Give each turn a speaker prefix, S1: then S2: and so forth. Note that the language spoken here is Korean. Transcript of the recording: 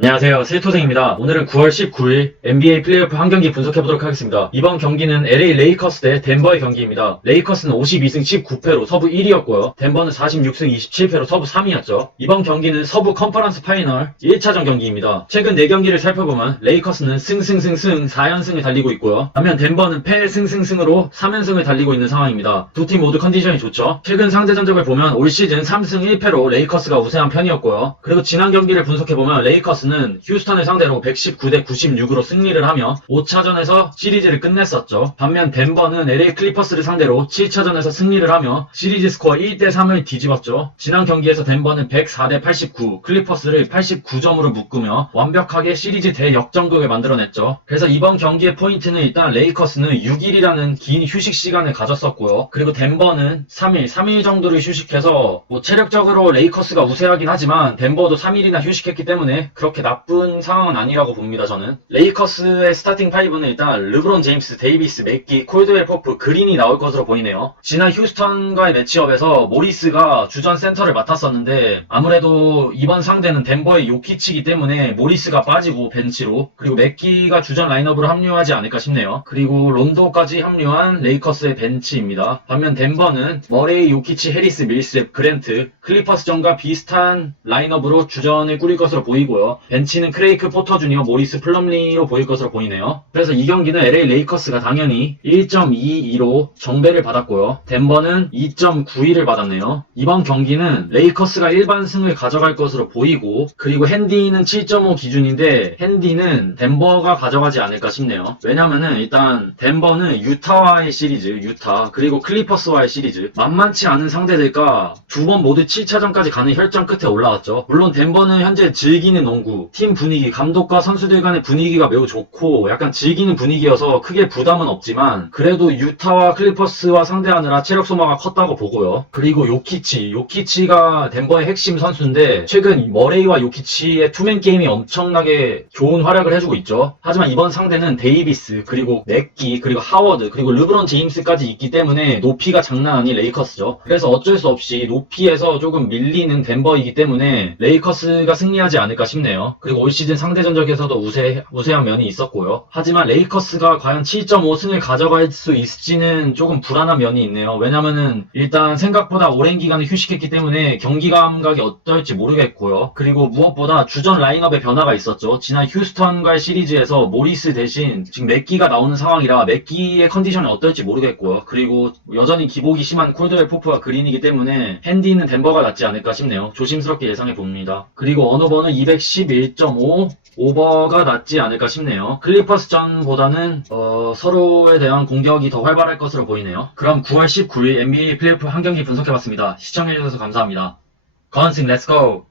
S1: 안녕하세요. 세토생입니다. 오늘은 9월 19일 NBA 플레이오프 한 경기 분석해보도록 하겠습니다. 이번 경기는 LA 레이커스 대 덴버의 경기입니다. 레이커스는 52승 19패로 서부 1위였고요. 덴버는 46승 27패로 서부 3위였죠. 이번 경기는 서부 컨퍼런스 파이널 1차전 경기입니다. 최근 4경기를 살펴보면 레이커스는 승승승승 4연승을 달리고 있고요. 반면 덴버는 패 승승승으로 3연승을 달리고 있는 상황입니다. 두 팀 모두 컨디션이 좋죠. 최근 상대 전적을 보면 올 시즌 3승 1패로 레이커스가 우세한 편이었고요. 그리고 지난 경기를 분석해보면 레이커스 는 휴스턴을 상대로 119대 96으로 승리를 하며 5차전에서 시리즈를 끝냈었죠. 반면 덴버는 LA 클리퍼스를 상대로 7차전에서 승리를 하며 시리즈 스코어 1대 3을 뒤집었죠. 지난 경기에서 덴버는 104대 89, 클리퍼스를 89점으로 묶으며 완벽하게 시리즈 대역전극을 만들어냈죠. 그래서 이번 경기의 포인트는 일단 레이커스는 6일이라는 긴 휴식 시간을 가졌었고요. 그리고 덴버는 3일, 3일 정도를 휴식해서 뭐 체력적으로 레이커스가 우세하긴 하지만 덴버도 3일이나 휴식했기 때문에 그렇게 나쁜 상황은 아니라고 봅니다, 저는. 레이커스의 스타팅 5는 일단 르브론 제임스, 데이비스, 맥기, 콜드웰 퍼프, 그린이 나올 것으로 보이네요. 지난 휴스턴과의 매치업에서 모리스가 주전 센터를 맡았었는데 아무래도 이번 상대는 덴버의 요키치기 때문에 모리스가 빠지고 벤치로 그리고 맥기가 주전 라인업으로 합류하지 않을까 싶네요. 그리고 론도까지 합류한 레이커스의 벤치입니다. 반면 덴버는 머레이, 요키치, 해리스, 밀스랩, 그랜트, 클리퍼스전과 비슷한 라인업으로 주전을 꾸릴 것으로 보이고요. 벤치는 크레이크 포터 주니어, 모리스 플럼리로 보일 것으로 보이네요. 그래서 이 경기는 LA 레이커스가 당연히 1.22로 정배를 받았고요. 덴버는 2.92를 받았네요. 이번 경기는 레이커스가 일반 승을 가져갈 것으로 보이고 그리고 핸디는 7.5 기준인데 핸디는 덴버가 가져가지 않을까 싶네요. 왜냐면은 일단 덴버는 유타와의 시리즈, 유타 그리고 클리퍼스와의 시리즈 만만치 않은 상대들과 두 번 모두 7차전까지 가는 혈전 끝에 올라왔죠. 물론 덴버는 현재 즐기는 농구, 팀 분위기, 감독과 선수들 간의 분위기가 매우 좋고 약간 즐기는 분위기여서 크게 부담은 없지만 그래도 유타와 클리퍼스와 상대하느라 체력 소모가 컸다고 보고요. 그리고 요키치, 요키치가 덴버의 핵심 선수인데 최근 머레이와 요키치의 투맨 게임이 엄청나게 좋은 활약을 해주고 있죠. 하지만 이번 상대는 데이비스, 그리고 맥기, 그리고 하워드, 그리고 르브론 제임스까지 있기 때문에 높이가 장난 아닌 레이커스죠. 그래서 어쩔 수 없이 높이에서 조금 밀리는 덴버이기 때문에 레이커스가 승리하지 않을까 싶네요. 그리고 올 시즌 상대 전적에서도 우세, 우세한 면이 있었고요. 하지만 레이커스가 과연 7.5 승을 가져갈 수 있을지는 조금 불안한 면이 있네요. 왜냐면은 일단 생각보다 오랜 기간을 휴식했기 때문에 경기 감각이 어떨지 모르겠고요. 그리고 무엇보다 주전 라인업에 변화가 있었죠. 지난 휴스턴과의 시리즈에서 모리스 대신 지금 맥기가 나오는 상황이라 맥기의 컨디션이 어떨지 모르겠고요. 그리고 여전히 기복이 심한 콜드웰 포프와 그린이기 때문에 핸디는 덴버 가 낫지 않을까 싶네요. 조심스럽게 예상해 봅니다. 그리고 언어버는 211.5 오버가 낫지 않을까 싶네요. 클리퍼스 전보다는 어, 서로에 대한 공격이 더 활발할 것으로 보이네요. 그럼 9월 19일 NBA 플레이오프 한 경기 분석해봤습니다. 시청해주셔서 감사합니다. 건승 렛츠고!